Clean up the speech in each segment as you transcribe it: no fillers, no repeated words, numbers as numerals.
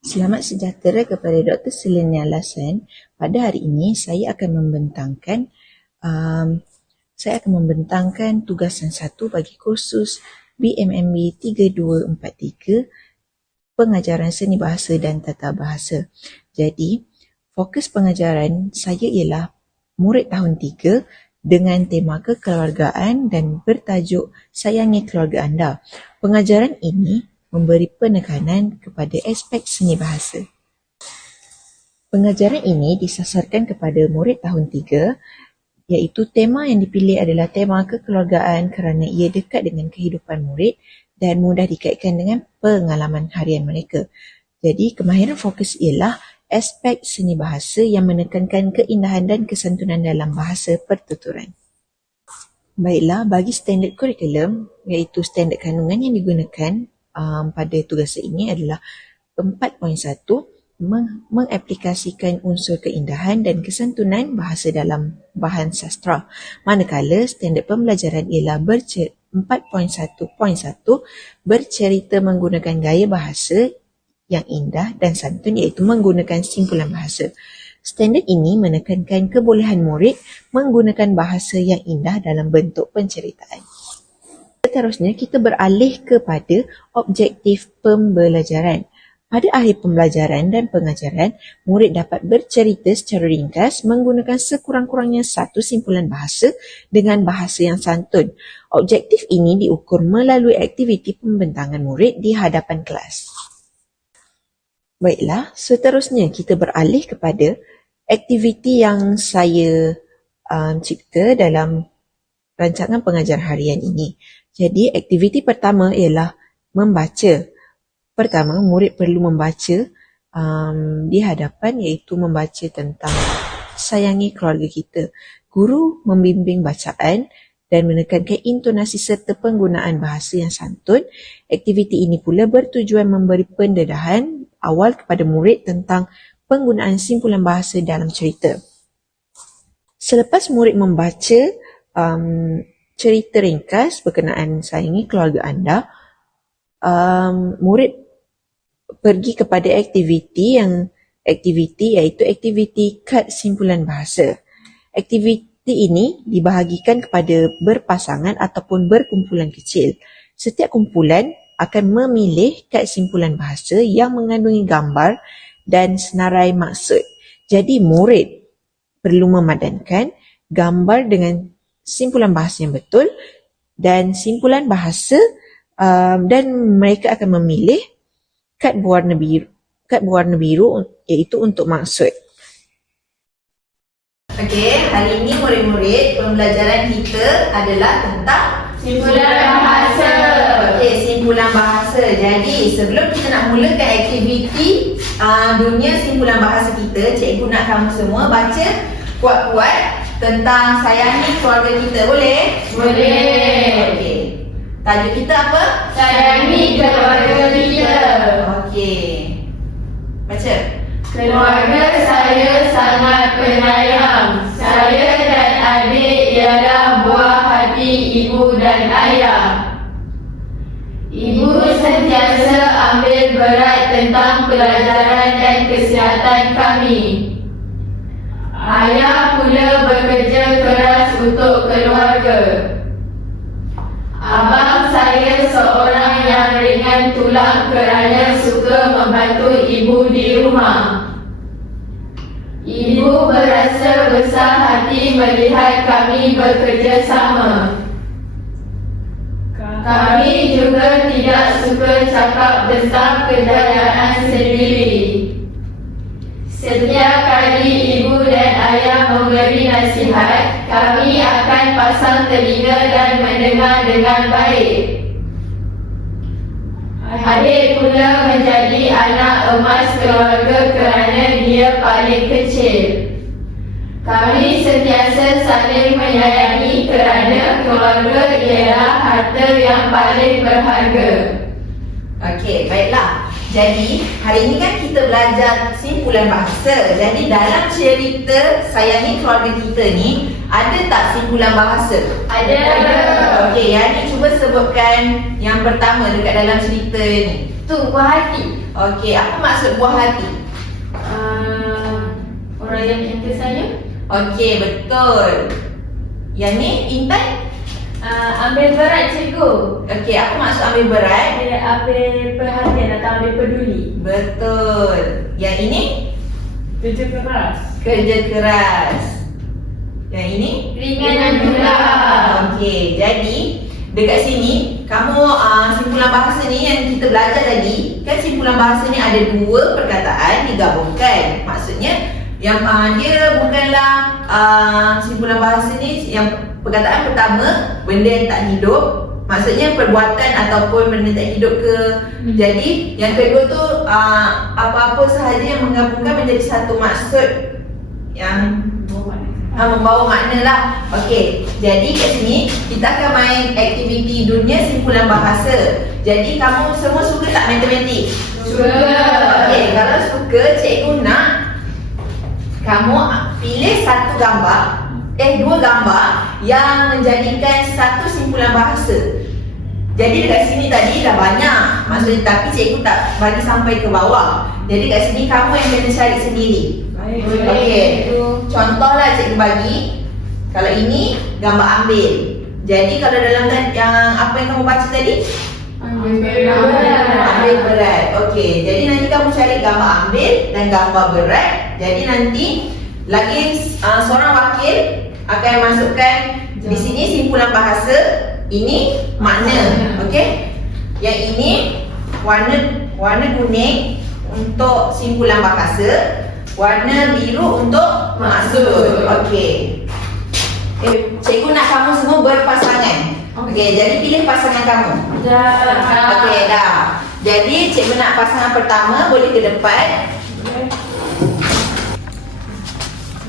Selamat sejahtera kepada Dr. Selenia Lasan. Pada hari ini saya akan membentangkan tugasan 1 bagi kursus BMMB 3243 Pengajaran Seni Bahasa dan Tata Bahasa. Jadi, fokus pengajaran saya ialah murid tahun 3 dengan tema kekeluargaan dan bertajuk Sayangi Keluarga Anda. Pengajaran ini memberi penekanan kepada aspek seni bahasa. Pengajaran ini disasarkan kepada murid tahun 3, iaitu tema yang dipilih adalah tema kekeluargaan kerana ia dekat dengan kehidupan murid dan mudah dikaitkan dengan pengalaman harian mereka. Jadi, kemahiran fokus ialah aspek seni bahasa yang menekankan keindahan dan kesantunan dalam bahasa pertuturan. Baiklah, bagi standard kurikulum, iaitu standard kandungan yang digunakan pada tugasan ini adalah 4.1, mengaplikasikan unsur keindahan dan kesantunan bahasa dalam bahan sastra. Manakala standard pembelajaran ialah 4.1.1, bercerita menggunakan gaya bahasa yang indah dan santun, iaitu menggunakan simpulan bahasa. Standard ini menekankan kebolehan murid menggunakan bahasa yang indah dalam bentuk penceritaan. Seterusnya, kita beralih kepada objektif pembelajaran. Pada akhir pembelajaran dan pengajaran, murid dapat bercerita secara ringkas menggunakan sekurang-kurangnya 1 simpulan bahasa dengan bahasa yang santun. Objektif ini diukur melalui aktiviti pembentangan murid di hadapan kelas. Baiklah, seterusnya kita beralih kepada aktiviti yang saya cipta dalam rancangan pengajar harian ini. Jadi, aktiviti pertama ialah membaca. Pertama, murid perlu membaca di hadapan, iaitu membaca tentang sayangi keluarga kita. Guru membimbing bacaan dan menekankan intonasi serta penggunaan bahasa yang santun. Aktiviti ini pula bertujuan memberi pendedahan awal kepada murid tentang penggunaan simpulan bahasa dalam cerita. Selepas murid membaca cerita ringkas berkenaan sayangi keluarga anda, murid pergi kepada aktiviti iaitu aktiviti kad simpulan bahasa. Aktiviti ini dibahagikan kepada berpasangan ataupun berkumpulan kecil. Setiap kumpulan akan memilih kad simpulan bahasa yang mengandungi gambar dan senarai maksud. Jadi, murid perlu memadankan gambar dengan simpulan bahasa yang betul dan simpulan bahasa, dan mereka akan memilih kad berwarna biru iaitu untuk maksud. Okey, hari ini murid-murid pembelajaran kita adalah tentang simpulan bahasa. Okey, simpulan bahasa. Jadi, sebelum kita nak mulakan aktiviti dunia simpulan bahasa kita, cikgu nak kamu semua baca kuat-kuat tentang sayangi keluarga kita. Boleh? Boleh. Okey. Tajuk kita apa? Sayangi keluarga kita. Okey. Baca. Keluarga saya sangat penyayang. Saya dan adik ialah buah hati ibu dan ayah. Ibu sentiasa ambil berat tentang pelajaran dan kesihatan kami. Ayah pula bekerja keras untuk keluarga. Abang saya seorang yang ringan tulang kerana suka membantu ibu di rumah. Ibu berasa besar hati melihat kami bekerja sama. Kami juga tidak suka cakap tentang kejayaan sendiri. Setiap kali ibu dan ayah memberi nasihat, kami akan pasang telinga dan mendengar dengan baik. Adik pula menjadi anak emas keluarga kerana dia paling kecil. Kami sentiasa saling menyayangi kerana keluarga ialah harta yang paling berharga. Okey, baiklah. Jadi, hari ini kan kita belajar simpulan bahasa. Jadi, dalam cerita sayangi keluarga kita ni, ada tak simpulan bahasa? Ada. Okey, yang ni cuba sebutkan yang pertama dekat dalam cerita ni. Tu buah hati. Okey, apa maksud buah hati? Orang yang kita sayang. Okey, betul. Yang ni, Intan? Ambil berat cikgu. Okey, apa maksud ambil berat? Ambil perhatian atau ambil peduli. Betul. Yang ini? Kerja keras. Kerja keras. Yang ini? Ringan dan mudah. Okey, jadi dekat sini kamu simpulan bahasa ni yang kita belajar tadi, kan simpulan bahasa ni ada dua perkataan digabungkan. Maksudnya yang dia bukanlah simpulan bahasa ni yang perkataan pertama benda yang tak hidup, maksudnya perbuatan ataupun benda tak hidup ke. Jadi yang kedua tu apa-apa sahaja yang menggabungkan menjadi satu maksud yang membawa makna lah. Okey, jadi kat sini kita akan main aktiviti dunia simpulan bahasa. Jadi kamu semua suka tak matematik? Suka. Okey, kalau suka, cikgu nak kamu pilih dua gambar yang menjadikan satu simpulan bahasa. Jadi dekat sini tadi dah banyak, maksudnya, tapi cikgu tak bagi sampai ke bawah. Jadi kat sini kamu yang kena cari sendiri. Okey, contohlah cikgu bagi. Kalau ini gambar ambil. Jadi kalau dalam yang apa yang kamu baca tadi? Ambil berat. Okey, jadi nanti kamu cari gambar ambil dan gambar berat. Jadi nanti lagi seorang wakil akan masukkan di sini simpulan bahasa, ini makna. Okey. Yang ini warna kuning untuk simpulan bahasa, warna biru untuk maksud. Okey. Cikgu nak kamu semua berpasangan. Okey, jadi pilih pasangan kamu. Okey, dah. Jadi cikgu nak pasangan pertama boleh ke depan.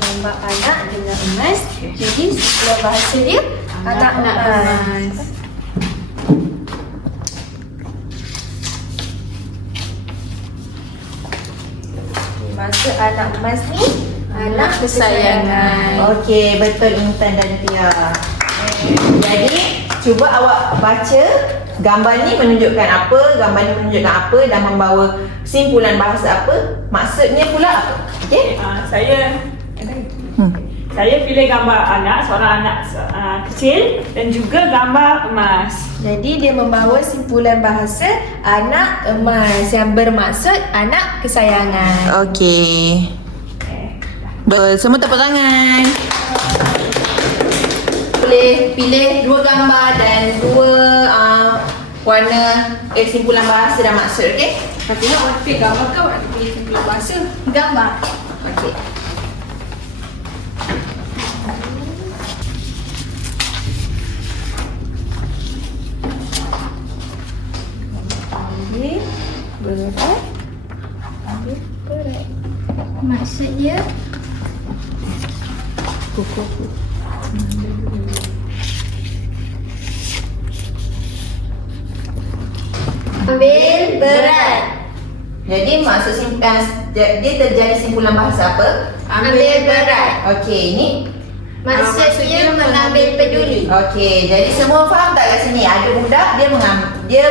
Gambar anak dengan emas. Jadi simpulan bahasa dia anak emas. Masa anak emas ni anak kesayangan. Okey, betul Intan dan Tia. Jadi cuba awak baca gambar ni menunjukkan apa, gambar ni menunjukkan apa dan membawa simpulan bahasa apa, maksudnya pula apa. Okey? Saya pilih gambar anak, seorang anak kecil dan juga gambar emas. Jadi dia membawa simpulan bahasa anak emas yang bermaksud anak kesayangan. Okey. Betul, semua tepuk tangan. Boleh pilih dua gambar dan dua warna simpulan bahasa dan maksud, okey? Tapi nak awak pilih gambar ke awak pilih simpulan bahasa? Gambar. Okey. Berat. Ambil berat. Maksudnya Kuku. ambil berat. Jadi maksud dia terjadi simpulan bahasa apa? Ambil berat. Okey, ini Maksudnya mengambil peduli. okey, jadi semua faham tak kat sini? Ada budak dia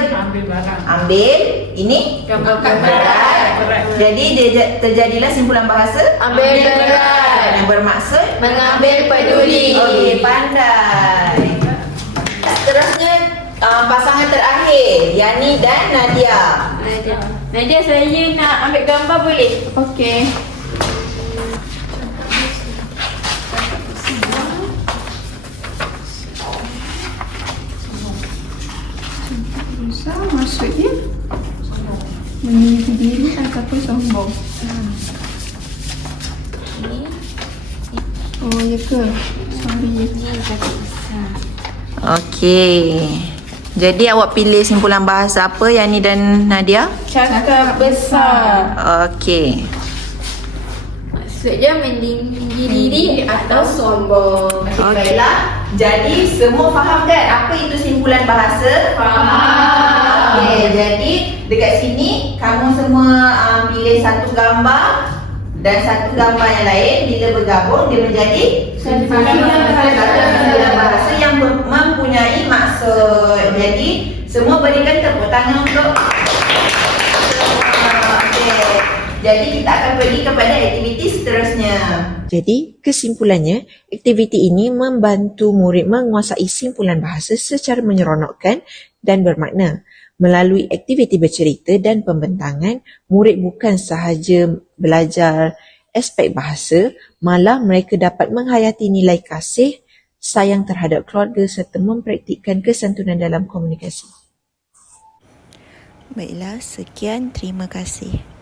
Ambil barang. ambil ini Angkat berat. Jadi dia terjadilah simpulan bahasa Ambil berat. yang bermaksud Mengambil peduli. okey, pandai. Seterusnya pasangan terakhir, Yani dan Nadia. Nadia, saya nak ambil gambar boleh? Okey. Maksudnya memiliki diri ataupun sombong. Oh ya ke? Sorry. Okey. Jadi awak pilih simpulan bahasa apa, Yani dan Nadia? Cakap besar. Okey. Maksudnya meninggi diri atau sombong. Okey, baiklah. Jadi semua faham kan apa itu simpulan bahasa? Faham. Okey, jadi dekat sini kamu semua pilih satu gambar dan satu gambar yang lain, bila bergabung dia menjadi simpulan bahasa yang mempunyai maksud. Jadi semua berikan tepuk tangan untuk Jadi kita akan pergi kepada aktiviti seterusnya. Jadi, kesimpulannya, aktiviti ini membantu murid menguasai simpulan bahasa secara menyeronokkan dan bermakna. Melalui aktiviti bercerita dan pembentangan, murid bukan sahaja belajar aspek bahasa, malah mereka dapat menghayati nilai kasih, sayang terhadap keluarga serta mempraktikkan kesantunan dalam komunikasi. Baiklah, sekian. Terima kasih.